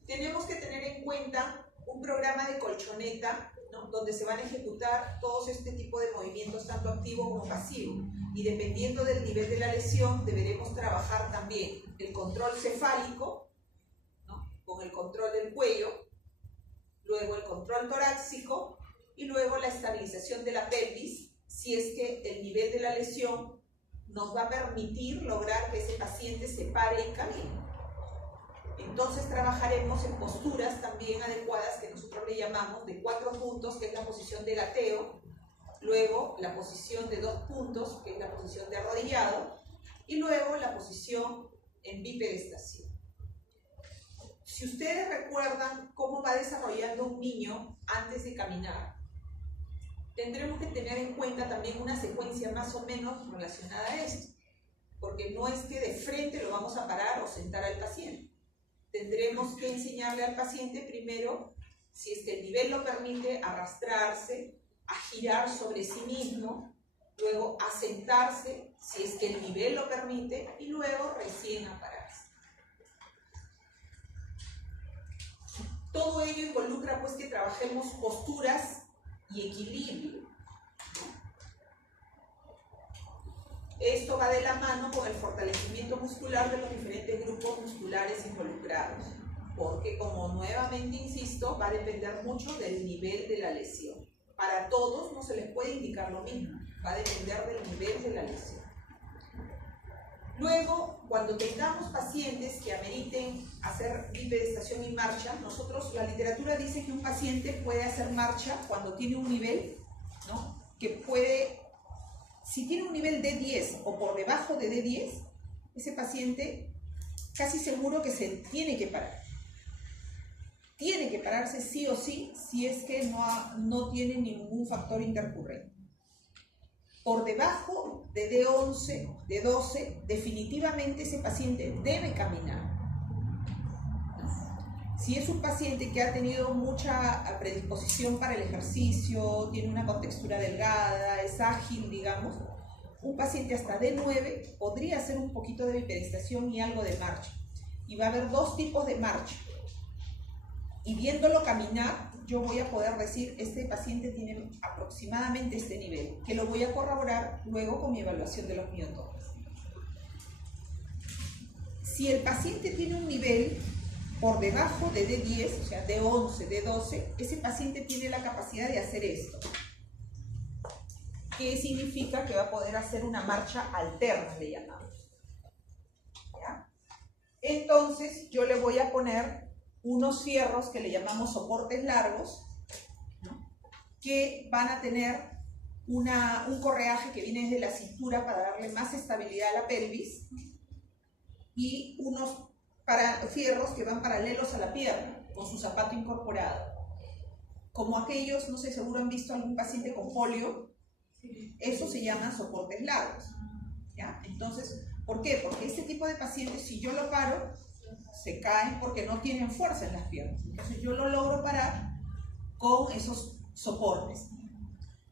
Tenemos que tener en cuenta un programa de colchoneta, ¿no?, donde se van a ejecutar todos este tipo de movimientos, tanto activo como pasivo. Y dependiendo del nivel de la lesión, deberemos trabajar también el control cefálico, ¿no?, con el control del cuello, luego el control torácico y luego la estabilización de la pelvis, si es que el nivel de la lesión nos va a permitir lograr que ese paciente se pare y camine. Entonces trabajaremos en posturas también adecuadas que nosotros le llamamos de 4 puntos, que es la posición de gateo, luego la posición de 2 puntos, que es la posición de arrodillado, y luego la posición en bipedestación. Si ustedes recuerdan cómo va desarrollando un niño antes de caminar, tendremos que tener en cuenta también una secuencia más o menos relacionada a esto, porque no es que de frente lo vamos a parar o sentar al paciente. Tendremos que enseñarle al paciente primero, si es que el nivel lo permite, a arrastrarse, a girar sobre sí mismo, luego a sentarse, si es que el nivel lo permite, y luego recién a pararse. Todo ello involucra pues que trabajemos posturas y equilibrio. Esto va de la mano con el fortalecimiento muscular de los diferentes grupos musculares involucrados, porque, como nuevamente insisto, va a depender mucho del nivel de la lesión. Para todos no se les puede indicar lo mismo, va a depender del nivel de la lesión. Luego, cuando tengamos pacientes que ameriten hacer bipedestación y marcha, la literatura dice que un paciente puede hacer marcha cuando tiene un nivel, ¿no?, que puede, si tiene un nivel D10 o por debajo de D10, ese paciente casi seguro que se tiene que parar. Tiene que pararse sí o sí, si es que no tiene ningún factor intercurrente. Por debajo de D11, D12, definitivamente ese paciente debe caminar. Si es un paciente que ha tenido mucha predisposición para el ejercicio, tiene una contextura delgada, es ágil, digamos, un paciente hasta D9 podría hacer un poquito de bipedestación y algo de marcha. Y va a haber 2 tipos de marcha. Y viéndolo caminar, yo voy a poder decir, este paciente tiene aproximadamente este nivel, que lo voy a corroborar luego con mi evaluación de los miotones. Si el paciente tiene un nivel por debajo de D10, o sea, D11, D12, ese paciente tiene la capacidad de hacer esto. ¿Qué significa? Que va a poder hacer una marcha alterna, le llamamos. ¿Ya? Entonces, yo le voy a poner unos fierros que le llamamos soportes largos, ¿no?, que van a tener un correaje que viene desde la cintura para darle más estabilidad a la pelvis, y unos fierros que van paralelos a la pierna, con su zapato incorporado. Como aquellos, no sé, seguro han visto algún paciente con polio, eso se llaman soportes largos. ¿Ya? Entonces, ¿por qué? Porque este tipo de pacientes, si yo lo paro, se caen porque no tienen fuerza en las piernas. Entonces yo lo logro parar con esos soportes.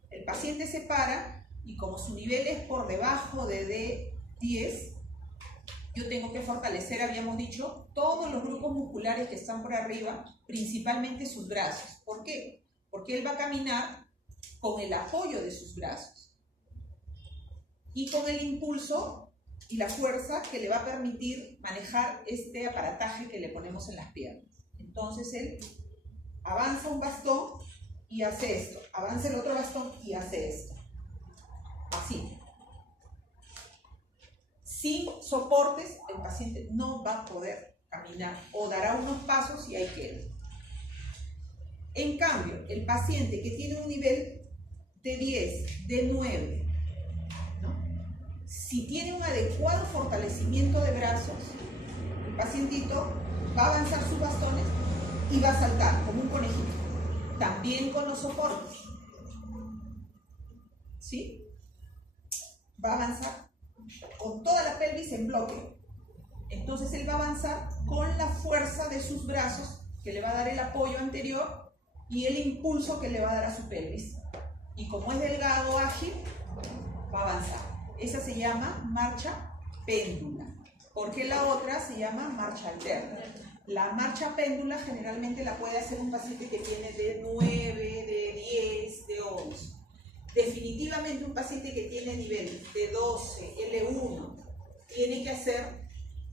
El paciente se para y como su nivel es por debajo de D10, yo tengo que fortalecer, habíamos dicho, todos los grupos musculares que están por arriba, principalmente sus brazos. ¿Por qué? Porque él va a caminar con el apoyo de sus brazos y con el impulso y la fuerza que le va a permitir manejar este aparataje que le ponemos en las piernas. Entonces él avanza un bastón y hace esto, avanza el otro bastón y hace esto. Así. Sin soportes, el paciente no va a poder caminar o dará unos pasos y ahí queda. En cambio, el paciente que tiene un nivel de 10, de 9, si tiene un adecuado fortalecimiento de brazos, el pacientito va a avanzar sus bastones y va a saltar como un conejito. también con los soportes, ¿sí? Va a avanzar con toda la pelvis en bloque. Entonces él va a avanzar con la fuerza de sus brazos, que le va a dar el apoyo anterior y el impulso que le va a dar a su pelvis. Y como es delgado, ágil, va a avanzar. Esa se llama marcha péndula. Porque la otra se llama marcha alterna. La marcha péndula generalmente la puede hacer un paciente que tiene de 9, de 10, de 11. Definitivamente un paciente que tiene nivel de 12, L1,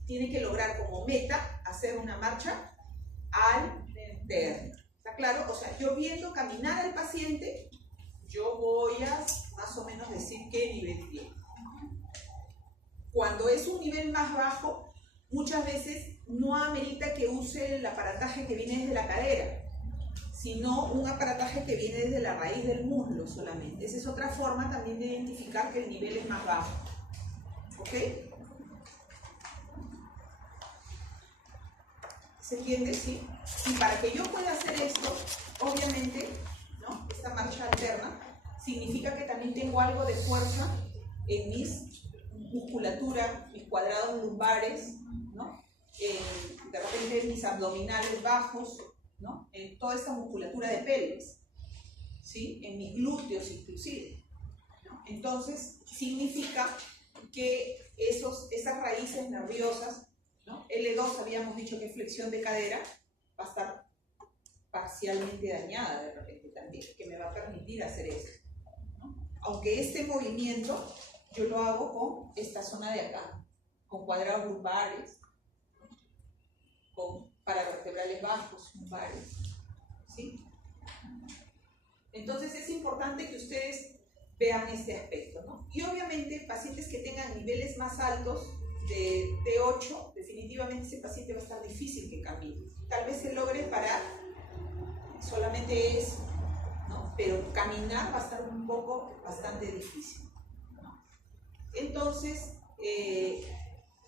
tiene que lograr como meta hacer una marcha alterna. ¿Está claro? O sea, yo viendo caminar al paciente, yo voy a más o menos decir qué nivel tiene. Cuando es un nivel más bajo, muchas veces no amerita que use el aparataje que viene desde la cadera, sino un aparataje que viene desde la raíz del muslo solamente. Esa es otra forma también de identificar que el nivel es más bajo. ¿Ok? ¿Se entiende? ¿Sí? Y para que yo pueda hacer esto, obviamente, ¿no? Esta marcha alterna significa que también tengo algo de fuerza en mis musculatura, mis cuadrados lumbares, ¿no? De repente mis abdominales bajos, ¿no? En toda esta musculatura de pelvis, ¿sí? En mis glúteos inclusive, ¿no? Entonces significa que esas raíces nerviosas, ¿no? L2 habíamos dicho que es flexión de cadera, va a estar parcialmente dañada de repente también, que me va a permitir hacer eso, ¿no? Aunque este movimiento yo lo hago con esta zona de acá, con cuadrados lumbares, con paravertebrales bajos, lumbares, ¿sí? Entonces es importante que ustedes vean este aspecto, ¿no? Y obviamente pacientes que tengan niveles más altos de T8, definitivamente ese paciente va a estar difícil que camine. Tal vez se logre parar, solamente eso, ¿no? Pero caminar va a estar bastante difícil. Entonces,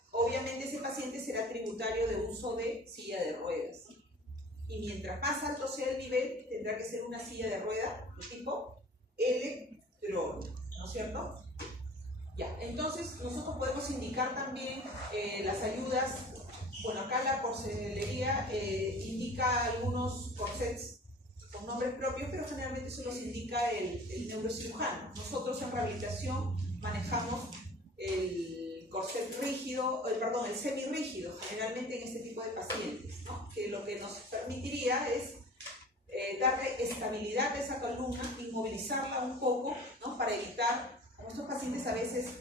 obviamente ese paciente será tributario de uso de silla de ruedas. Y mientras más alto sea el nivel, tendrá que ser una silla de rueda de tipo electrónico, ¿no es cierto? Ya, entonces nosotros podemos indicar también las ayudas. Bueno, acá la porcelería indica algunos corsets con nombres propios, pero generalmente eso los indica el neurocirujano. Nosotros en rehabilitación manejamos el corset rígido, el semirrígido, generalmente en este tipo de pacientes, ¿no? Que lo que nos permitiría es darle estabilidad a esa columna, inmovilizarla un poco, ¿no? Para evitar, como estos pacientes a veces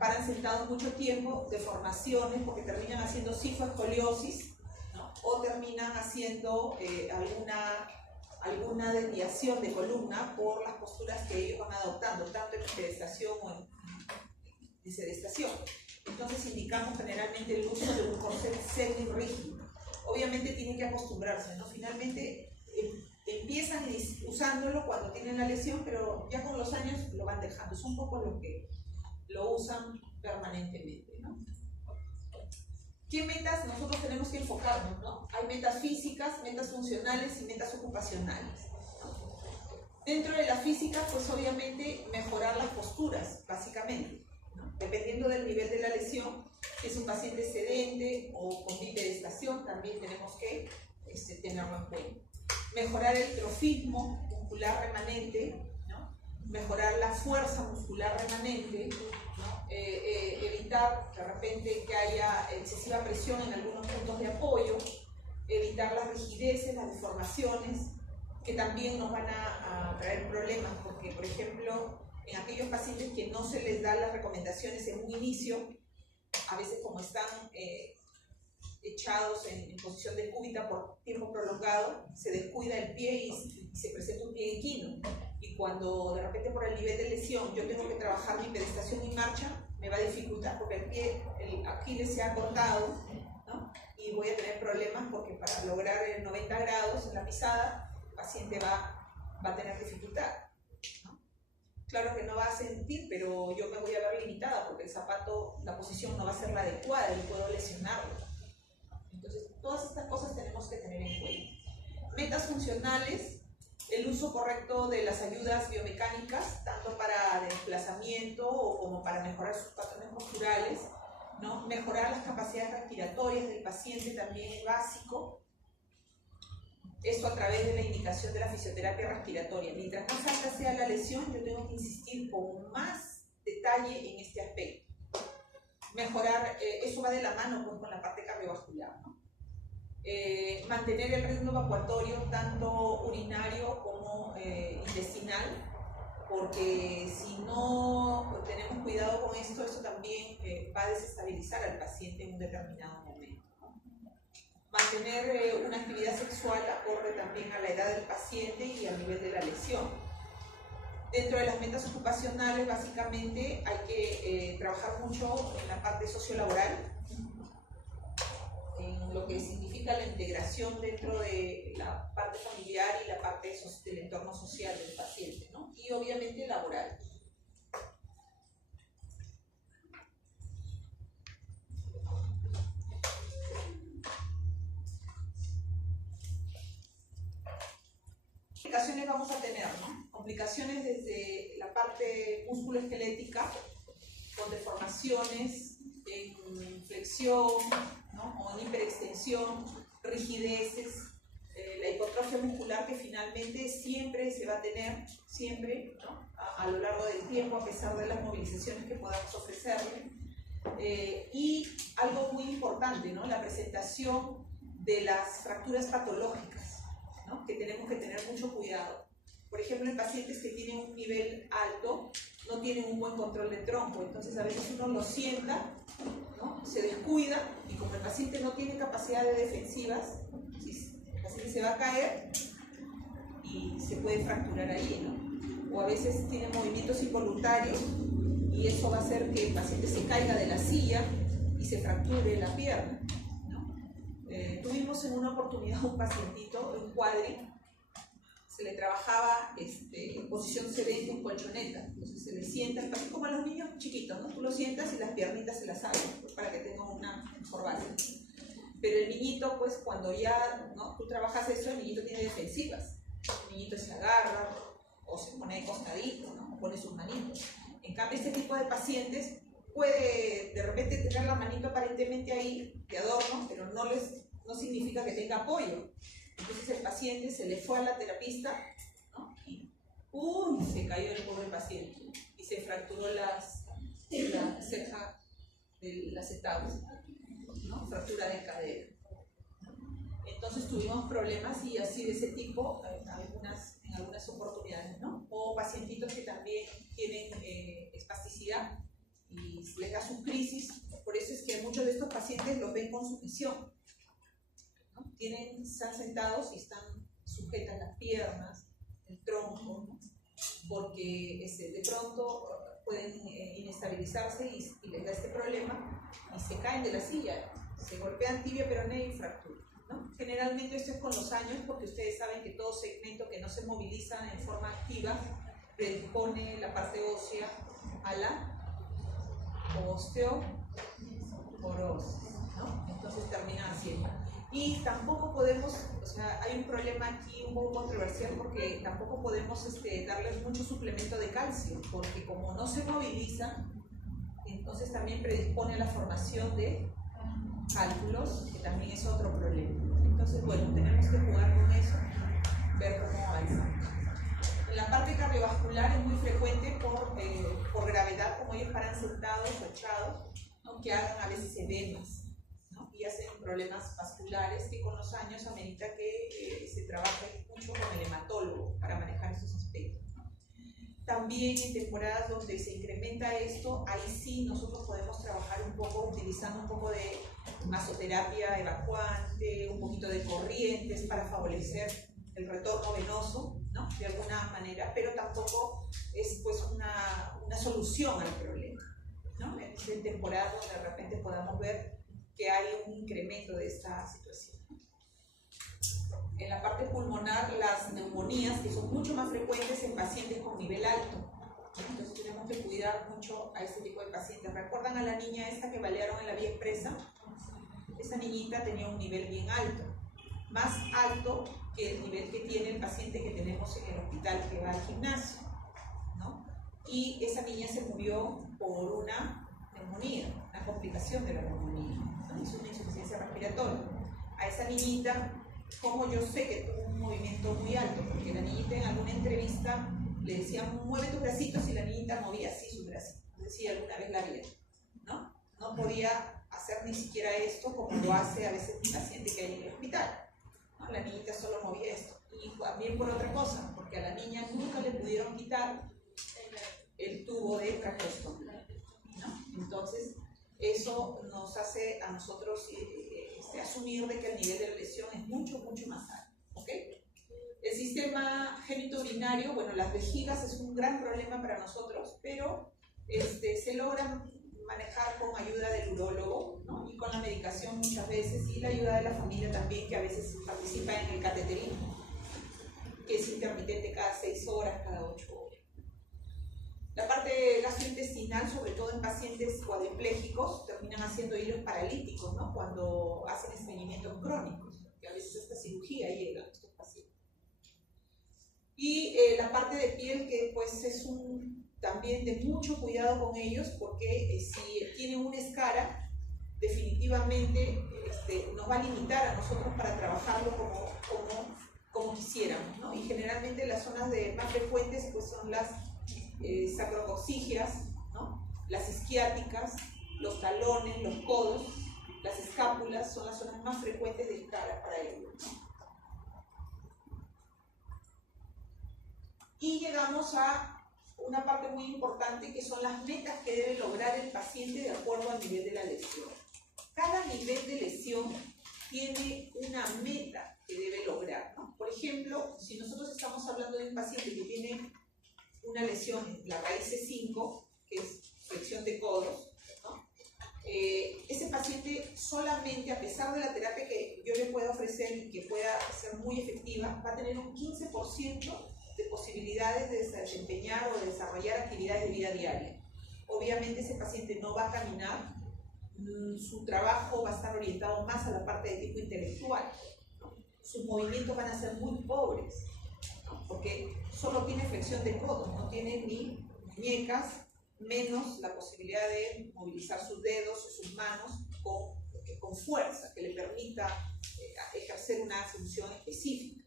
paran sentados mucho tiempo, deformaciones, porque terminan haciendo cifoescoliosis, ¿no? O terminan haciendo alguna desviación de columna por las posturas que ellos van adoptando, tanto en pedestación o en sedestación. Entonces indicamos generalmente el uso de un corset semirrígido. Obviamente tienen que acostumbrarse, ¿no? Finalmente empiezan usándolo cuando tienen la lesión, pero ya con los años lo van dejando. Son pocos los que lo usan permanentemente, ¿no? ¿Qué metas nosotros tenemos que enfocarnos, ¿no? Hay metas físicas, metas funcionales y metas ocupacionales, ¿no? Dentro de la física, pues obviamente mejorar las posturas, básicamente, ¿no? Dependiendo del nivel de la lesión, si es un paciente sedente o con bipedestación, también tenemos que tenerlo en cuenta. Mejorar el trofismo muscular remanente, ¿no? Mejorar la fuerza muscular remanente, ¿no? Evitar de repente que haya excesiva presión en algunos puntos de apoyo, evitar las rigideces, las deformaciones, que también nos van a traer problemas, porque por ejemplo, en aquellos pacientes que no se les da las recomendaciones en un inicio, a veces como están echados en posición de cúbita por tiempo prolongado, se descuida el pie y se presenta un pie equino. Y cuando de repente por el nivel de lesión yo tengo que trabajar mi pedestación y marcha, me va a dificultar porque el Aquiles se ha cortado, ¿no? Y voy a tener problemas porque para lograr 90 grados en la pisada, el paciente va a tener dificultad, ¿no? Claro que no va a sentir, pero yo me voy a ver limitada porque el zapato, la posición no va a ser la adecuada y puedo lesionarlo. Entonces, todas estas cosas tenemos que tener en cuenta. Metas funcionales, el uso correcto de las ayudas biomecánicas, tanto para desplazamiento o como para mejorar sus patrones posturales, ¿no? Mejorar las capacidades respiratorias del paciente también es básico. Esto a través de la indicación de la fisioterapia respiratoria. Mientras más alta sea la lesión, yo tengo que insistir con más detalle en este aspecto. Mejorar, eso va de la mano pues, con la parte cardiovascular, ¿no? Mantener el ritmo evacuatorio tanto urinario como intestinal, porque si no tenemos cuidado con esto, eso también va a desestabilizar al paciente en un determinado momento, ¿no? Mantener una actividad sexual acorde también a la edad del paciente y al nivel de la lesión. Dentro de las metas ocupacionales, básicamente hay que trabajar mucho en la parte sociolaboral, en lo que significa la integración dentro de la parte familiar y la parte del entorno social del paciente, ¿no? Y obviamente laboral. Complicaciones vamos a tener, ¿no? Complicaciones desde la parte musculoesquelética, con deformaciones en flexión, ¿no? O en hiperextensión, rigideces, la hipotrofia muscular que finalmente siempre se va a tener, siempre, ¿no? a lo largo del tiempo, a pesar de las movilizaciones que podamos ofrecerle. Y algo muy importante, ¿no? La presentación de las fracturas patológicas, ¿no? Que tenemos que tener mucho cuidado. Por ejemplo, en pacientes que tienen un nivel alto, no tienen un buen control de tronco, entonces a veces uno lo sienta, ¿no? Se descuida y como el paciente no tiene capacidades defensivas, el paciente se va a caer y se puede fracturar ahí, ¿no? O a veces tiene movimientos involuntarios y eso va a hacer que el paciente se caiga de la silla y se fracture la pierna, ¿no? Tuvimos en una oportunidad un pacientito en cuadri, se le trabajaba en posición sedente en colchoneta, entonces se le sienta, como a los niños chiquitos, ¿no? Tú lo sientas y las piernitas se las abren para que tengan una mejor base. Pero el niñito, pues cuando ya, ¿no? Tú trabajas eso, el niñito tiene defensivas, el niñito se agarra o se pone de costadito, ¿no? O pone sus manitos. En cambio, este tipo de pacientes puede de repente tener la manito aparentemente ahí de adorno, pero no significa que tenga apoyo. Entonces el paciente se le fue a la terapista, ¿no? Y ¡pum! Se cayó el pobre paciente y se fracturó la ceja del acetabulum, ¿no? Fractura de cadera. Entonces tuvimos problemas y así de ese tipo en algunas oportunidades, ¿no? O pacientitos que también tienen espasticidad y les da sus crisis, por eso es que muchos de estos pacientes los ven con sumisión, ¿no? Están sentados y están sujetas las piernas, el tronco, ¿no? Porque de pronto pueden inestabilizarse y les da este problema y se caen de la silla, se golpean tibia, peroneo y fractura, ¿no? Generalmente esto es con los años porque ustedes saben que todo segmento que no se moviliza en forma activa predispone la parte ósea a la osteoporosis, ¿no? Entonces termina haciendo. Y tampoco podemos, o sea, hay un problema aquí un poco controversial porque tampoco podemos darles mucho suplemento de calcio, porque como no se moviliza, entonces también predispone a la formación de cálculos, que también es otro problema. Entonces, bueno, tenemos que jugar con eso, ver cómo avanza. En la parte cardiovascular es muy frecuente por gravedad, como ellos paran sentados o echados, ¿no? Que hagan a veces edemas, ¿no? Y hacen problemas vasculares que con los años amerita que se trabaje mucho con el hematólogo para manejar esos aspectos. También en temporadas donde se incrementa esto, ahí sí nosotros podemos trabajar un poco utilizando un poco de masoterapia evacuante, un poquito de corrientes para favorecer el retorno venoso, ¿no? De alguna manera, pero tampoco es pues una solución al problema, ¿no? En temporadas donde de repente podamos ver que hay un incremento de esta situación. En la parte pulmonar, las neumonías, que son mucho más frecuentes en pacientes con nivel alto. Entonces tenemos que cuidar mucho a este tipo de pacientes. ¿Recuerdan a la niña esta que balearon en la vía expresa? Esa niñita tenía un nivel bien alto. Más alto que el nivel que tiene el paciente que tenemos en el hospital que va al gimnasio, ¿no? Y esa niña se murió por una neumonía, una complicación de la neumonía, ¿no? Es una insuficiencia respiratoria. A esa niñita, como yo sé que tuvo un movimiento muy alto, porque la niñita en alguna entrevista le decían mueve tus bracitos y la niñita movía así sus bracitos, no sé si alguna vez la vieron, ¿no? No podía hacer ni siquiera esto como lo hace a veces mi paciente que hay en el hospital, ¿no? La niñita solo movía esto. Y también por otra cosa, porque a la niña nunca le pudieron quitar el tubo de traqueostomy, ¿no? Entonces, eso nos hace a nosotros asumir de que el nivel de la lesión es mucho, mucho más alto, ¿ok? El sistema genitourinario, bueno, las vejigas es un gran problema para nosotros, pero se logra manejar con ayuda del urólogo, ¿no? Y con la medicación muchas veces, y la ayuda de la familia también, que a veces participa en el cateterismo, que es intermitente cada 6 horas, cada 8 horas. La parte gastrointestinal, sobre todo en pacientes cuadripléjicos, terminan haciendo hilos paralíticos, ¿no? Cuando hacen estreñimientos crónicos, que a veces esta cirugía llega a estos pacientes. Y la parte de piel, que pues es también de mucho cuidado con ellos, porque si tienen una escara, definitivamente nos va a limitar a nosotros para trabajarlo como quisiéramos, ¿no? Y generalmente las zonas más frecuentes pues son las sacrococcígeas, ¿no? Las isquiáticas, los talones, los codos, las escápulas son las zonas más frecuentes de escara para ellos, ¿no? Y llegamos a una parte muy importante, que son las metas que debe lograr el paciente de acuerdo al nivel de la lesión. Cada nivel de lesión tiene una meta que debe lograr, ¿no? Por ejemplo, si nosotros estamos hablando de un paciente que tiene una lesión en la raíz C5, que es flexión de codos, ¿no? Ese paciente solamente, a pesar de la terapia que yo le pueda ofrecer y que pueda ser muy efectiva, va a tener un 15% de posibilidades de desempeñar o de desarrollar actividades de vida diaria. Obviamente ese paciente no va a caminar, su trabajo va a estar orientado más a la parte de tipo intelectual, ¿no? Sus movimientos van a ser muy pobres, ¿no? Porque solo tiene flexión de codos, no tiene ni muñecas, menos la posibilidad de movilizar sus dedos o sus manos con fuerza, que le permita ejercer una función específica,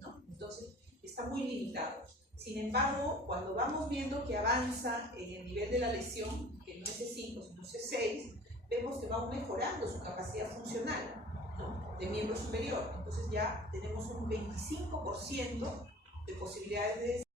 ¿no? Entonces, está muy limitado. Sin embargo, cuando vamos viendo que avanza en el nivel de la lesión, que no es C5, sino C6, vemos que va mejorando su capacidad funcional, ¿no? De miembro superior. Entonces ya tenemos un 25% de posibilidades de